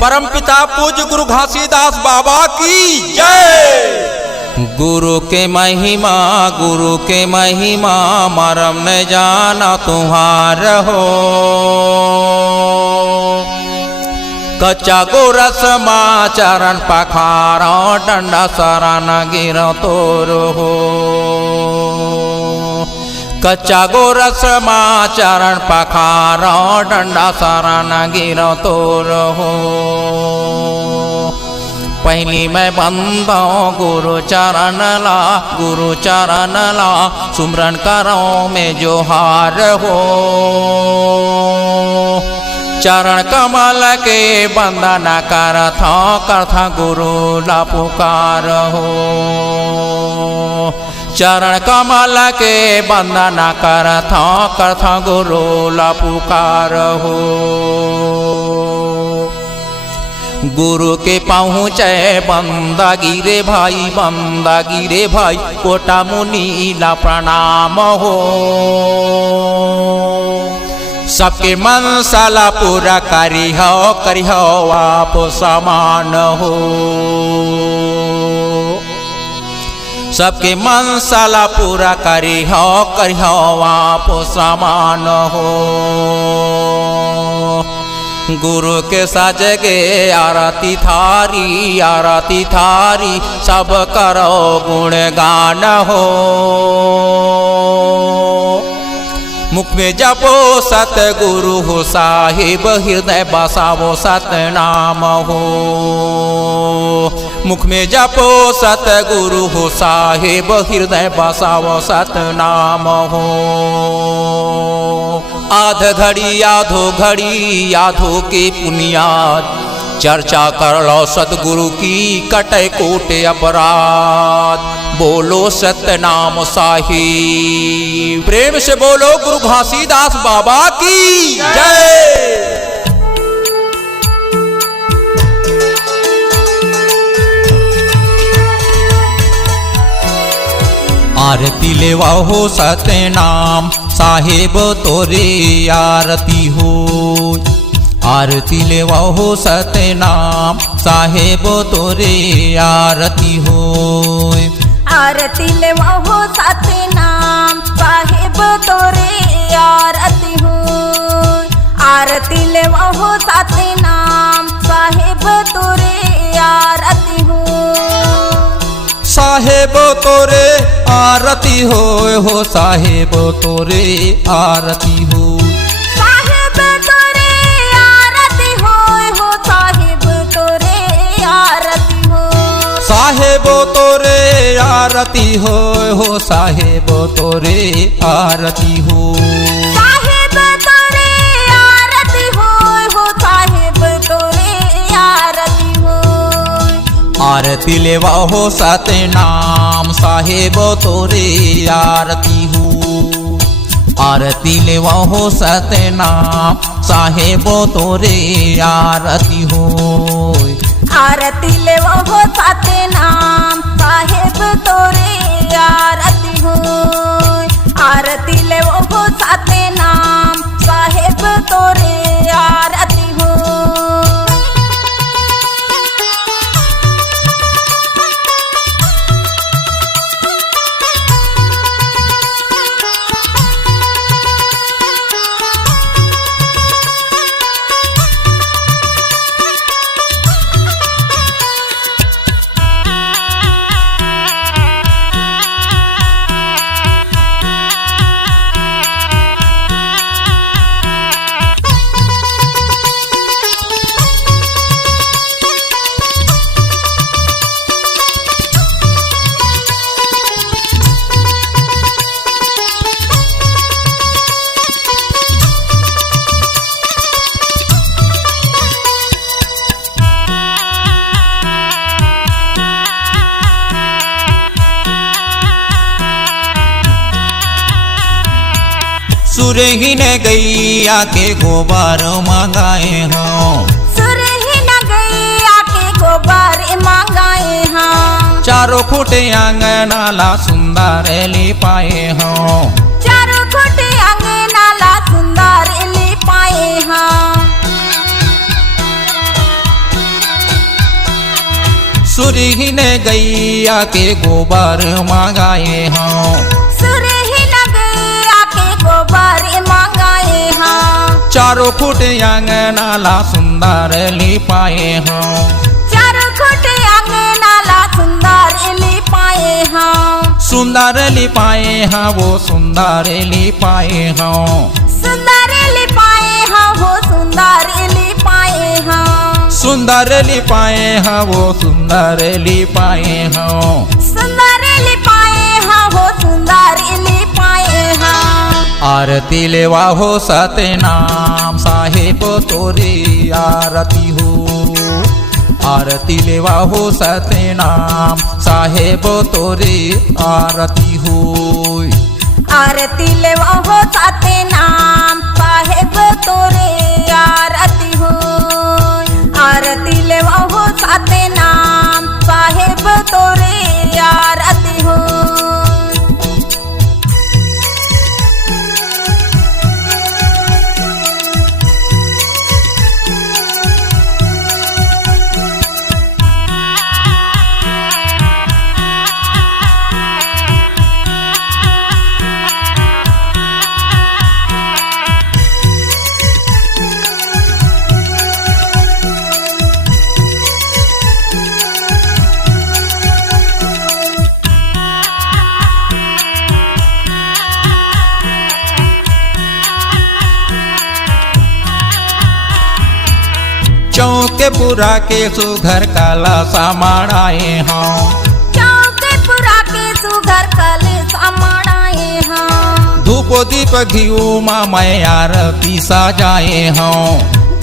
परमपिता पूज्य गुरु घासीदास बाबा की जय। गुरु के महिमा मरम न जाना तुम्हार हो। कच्चा गोरस माँ चरण पखारो डंडा सरा न गिरो तोर हो। कच्चा गोरस माँ चरण पखारो डंडा सरा न गिरो तोर हो। पहली मैं बंदो गुरु चरण ला सुमरन करो में जोहार हो। चरण कमल के बंदन करथा गुरु ला पुकार हो। चरण कमल के बंदन करथा गुरु ला पुकार हो। गुरु के पहुँचे बंदा गिरे भाई कोटा मुनि ला प्रणाम हो। सबके मनसाला पूरा करी हो आप समान हो। सबके मनसाला पूरा करी हो आप समान हो। गुरु के सजगे आरती थारी सब करो गुणगान हो। मुख में जपो सतगुरु हो साहिब हृदय बसावो सतनाम हो। मुख में जपो सतगुरु हो साहिब हृदय बसावो सतनाम हो। आध घड़ी आधो के पुनियाद चर्चा कर लो सतगुरु की कटे कोटे अपराध। बोलो सतनाम साहिब, प्रेम से बोलो गुरु घासीदास बाबा की जय। आरती लेवा हो सतनाम साहेब तोरे आरती हो। आरती लेवा हो सतनाम साहेब तोरे आरती हो। आरती लेवा हो सतनाम साहेब तोरे आरती हो। आरती लेवा हो सतनाम साहेब तोरे आरती हो। साहेब तोरे आरती हो साहेब तोरे आरती हो। साहेब तोरे आरती हो साहेब तोरे आरती हो। साहेब तोरे आरती हो साहेब तोरे आरती हो। साहेब तोरे आरती हो साहेब तोरे आरती हो। आरती लेवा हो सतनाम साहेब तोरे आरती हो। आरती लेवा हो सतनाम साहेब तोरे आरती हो। आरती लेवा हो सतनाम साहेब तोरे आरती हो। आरती लेवा हो सतनाम साहेब तोरे आरती हो। सुरहीन गैया के गोबर मंगाए हो। सुरहीन गैया के गोबर मंगाए हो। चारों खुटे आंगनाला सुंदर लिपाए हो। चारों खुटे आंगनाला सुंदर लिपाए हो। सुरहीन गैया के गोबर मंगाए हाँ सुरहीन गैया के गोबर मंगाए हाँ चारों फुट अंगनाला सुंदर लिपाए हाँ चारों फुट अंगनाला सुंदर लिपाए हाँ सुंदर लिपाए हाँ वो सुंदर लिपाए हाँ सुंदर लिपाए हाँ वो सुंदर लिपाए हाँ सुंदर लिपाए हाँ वो सुंदर लिपाए हाँ सुंदर लिपाए हाँ वो सुंदर लिपाए हाँ आरती लेवा हो सतनाम साहेब तोरी आरती हो आरती लेवा हो सतनाम साहेब तोरी आरती हो आरती लेवा हो सतनाम साहेब तोरे आरती हो आरती लेवा हो सतनाम साहेब तोरे आरती हो चौकेपुरा के सुघर काला सामाड़ाए हाँ चौकेपुरा के सुघर कले समाड़ाए हाँ धूप दीप घिऊ मा मैं आरती सजाए हाँ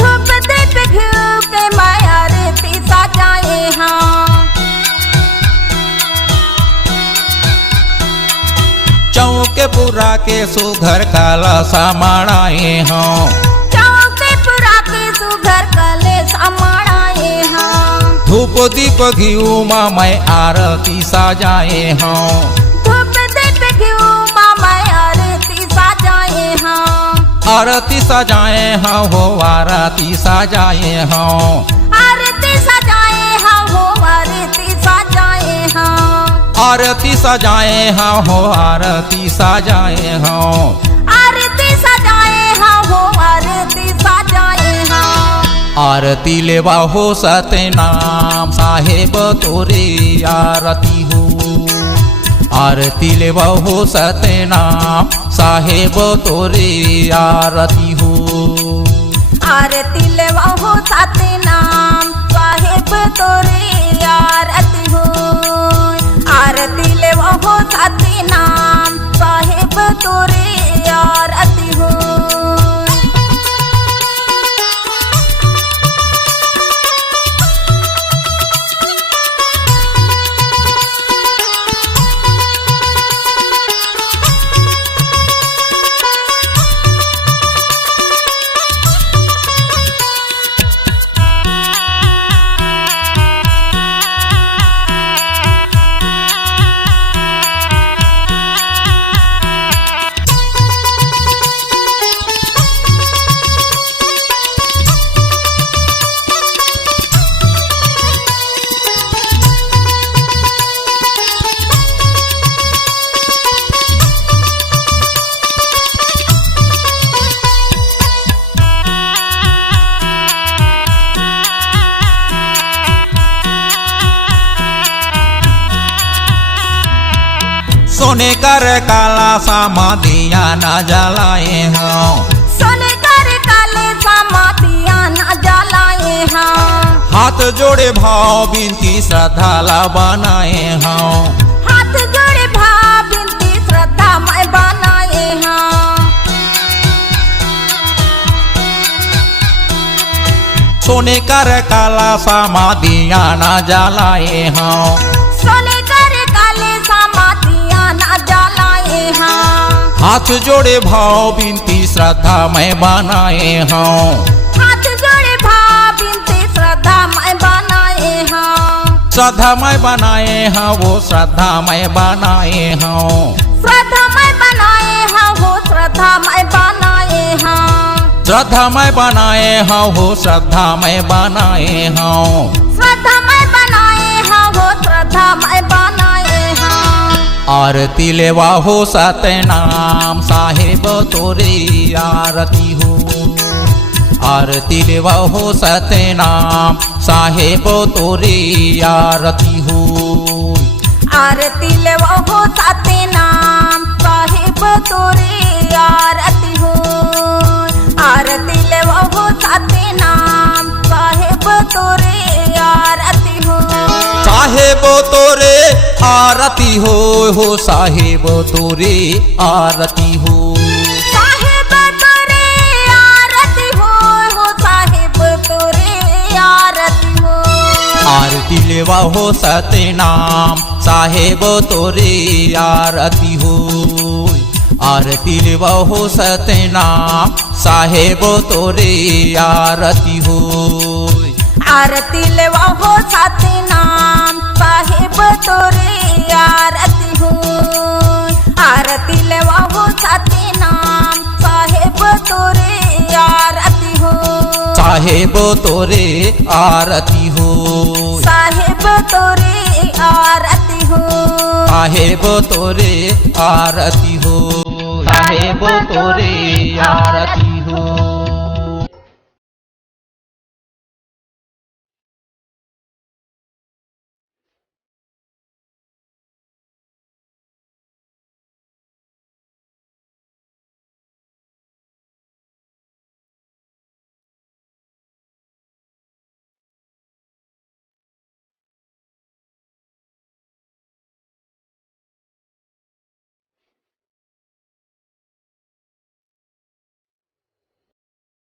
धूप दीप घिऊ के मैं आरती सजाए हाँ चौकेपुरा के सुघर काला सामाड़ाए हाँ चौकेपुरा के सुघर कले समाड़ाए हाँ धूप दीप घिऊ मा मैं आरती सजाए हाँ धूप दीप घिऊ मा मैं आरती सजाए हाँ आरती सजाए हाँ हो आरती सजाए हाँ आरती सजाए हाँ हो आरती सजाए हाँ आरती सजाए हाँ हो आरती सजाए हाँ आरती सजाए हाँ हो आरती सजाए हाँ आरती लेवा हो सतनाम साहेब तोरे आरती हो आरती लेवा हो सतनाम साहेब तोरे आरती हो आरती लेवा हो सतनाम साहेब तोरे आरती हो आरती लेवा हो सतनाम साहेब तोरे आरती हो सोने कर काला समाधिया न जलाए हाँ सोने कर काले समातिया न जलाए हाँ हाथ जोड़े भाव बिनती श्रद्धाला बनाए हाँ हाथ जोड़े भाव बिनती श्रद्धा मैं बनाए हाँ सोने कर काला समाधिया न जलाए हाँ सोने कर काले समातिया न जलाए हाँ हाथ जोड़े भाव बिनती श्रद्धा मैं बनाए हाँ हाथ जोड़े भाव बिनती श्रद्धा मैं बनाए हाँ श्रद्धा मैं बनाए हाँ वो श्रद्धा मैं बनाए हाँ श्रद्धा मैं बनाए हाँ वो श्रद्धा मैं बनाए हाँ श्रद्धा मैं बनाए हाँ हो श्रद्धा मैं बनाए हाँ श्रद्धा मैं बनाए हाँ हो श्रद्धा मैं बनाए हाँ आरती लेवा हो सतनाम साहेब तोरी आरती हो आरती लेवा हो सतनाम साहेब तोरी आरती हो आरती लेवा हो सतनाम साहेब तोरी आरती हो आरती लेवा हो सतनाम साहेब तोरी आरती हो साहेब तोरे आरती हो साहेब तोरे आरती हो साहेब तोरे आरती हो साहेब तोरे आरती हो आरती लेवा हो सतनाम साहेब तोरे आरती हो आरती लेवा हो सतनाम साहेब तोरे आरती हो आरती लेवा हो सतनाम साहेब तोरे आरती हो आरती लेवा हो सतनाम साहेब तोरे आरती हो साहेब तोरे आरती हो साहेब तोरे आरती हो साहेब तोरे आरती हो साहेब तोरे आरती